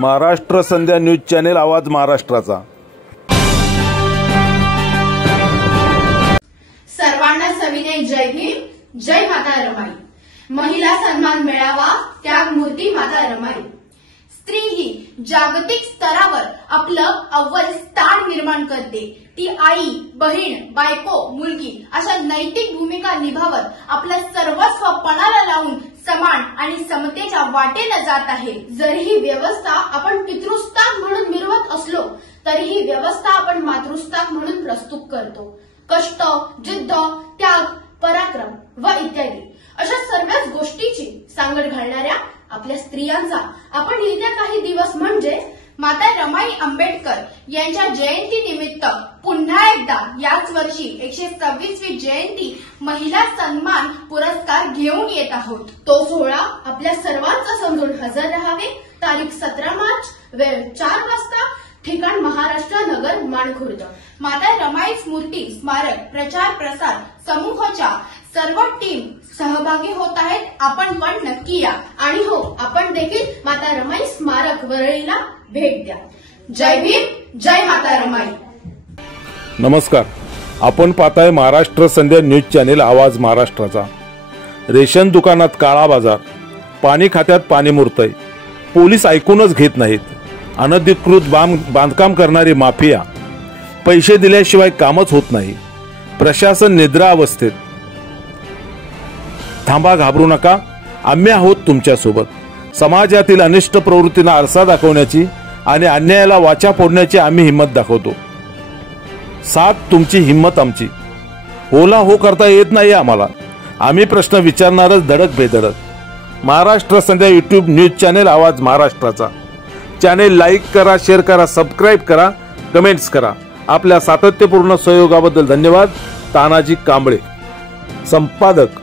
महाराष्ट्र संध्या news channel आवाज महाराष्ट्राचा। सर्वांना सविनय जय भीम, जय माता रमाई। महिला सन्मान मिळावा, त्याग मूर्ती माता रमाई। स्त्री ही जागतिक स्तरावर आपलं अव्वल स्थान निर्माण करते। ती आई, बहीण, बायको, मुलगी अशा नैतिक भूमिका निभावत आपलं सर्वस्व पणाला लावून समान आणि समतेच्या वाटेला जात आहे। जरी ही व्यवस्था आपण पितृस्थान म्हणून मिरवत असलो तरी ही व्यवस्था आपण मातृस्थान म्हणून प्रस्तुत करतो। कष्ट, जिद्द, त्याग, पराक्रम व इत्यादी अशा सर्वच गोष्टीची सांगड घालणाऱ्या आपल्या स्त्रियांचा आपण येत्या काही दिवस म्हणजे माता रमाई आंबेडकर यांच्या जयंती निमित्त पुन्हा एकदा याच वर्षी 126वी जयंती महिला सन्मान पुरस्कार घेऊन येत आहोत। तो सोहळा आपल्या सर्वांचा समजून हजर राहावे। तारीख 17 मार्च, वेळ 4 वाजता, ठिकाण महाराष्ट्र नगर माणखुर्द। माता रमाई स्मृती स्मारक प्रचार प्रसार समूहाच्या सर्व टीम सहभागी होत आहेत। आपण पण नक्की या आणि हो, आपण देखील माता रमाई स्मारक वरळीला भेट द्या। जय भीम, जय माता रमाई। नमस्कार, आपण पाहताय महाराष्ट्र संध्या न्यूज चॅनेल आवाज महाराष्ट्राचा। रेशन दुकानात काळा बाजार, पाणी खात्यात पाणी मुरतय, पोलीस ऐकूनच घेत नाहीत, अनधिकृत बांधकाम करणारी माफिया, पैसे दिल्याशिवाय कामच होत नाही, प्रशासन निद्रा अवस्थेत। थांबा, घाबरू नका, आम्ही आहोत तुमच्यासोबत। समाजातील अनिष्ट प्रवृत्तींना आरसा दाखवण्याची आणि अन्यायाला वाचा फोडण्याची आम्ही हिम्मत दाखवतो। साथ तुमची, हिम्मत आमची। होला हो करता येत नाही आम्हाला, आम्ही प्रश्न विचारणारच धडक बेधडक। महाराष्ट्र संध्या यूट्यूब न्यूज चॅनेल आवाज महाराष्ट्राचा चॅनेल लाईक करा, शेअर करा, सबस्क्राईब करा, कमेंट्स करा। आपल्या सातत्यपूर्ण सहयोगाबद्दल धन्यवाद। तानाजी कांबळे, संपादक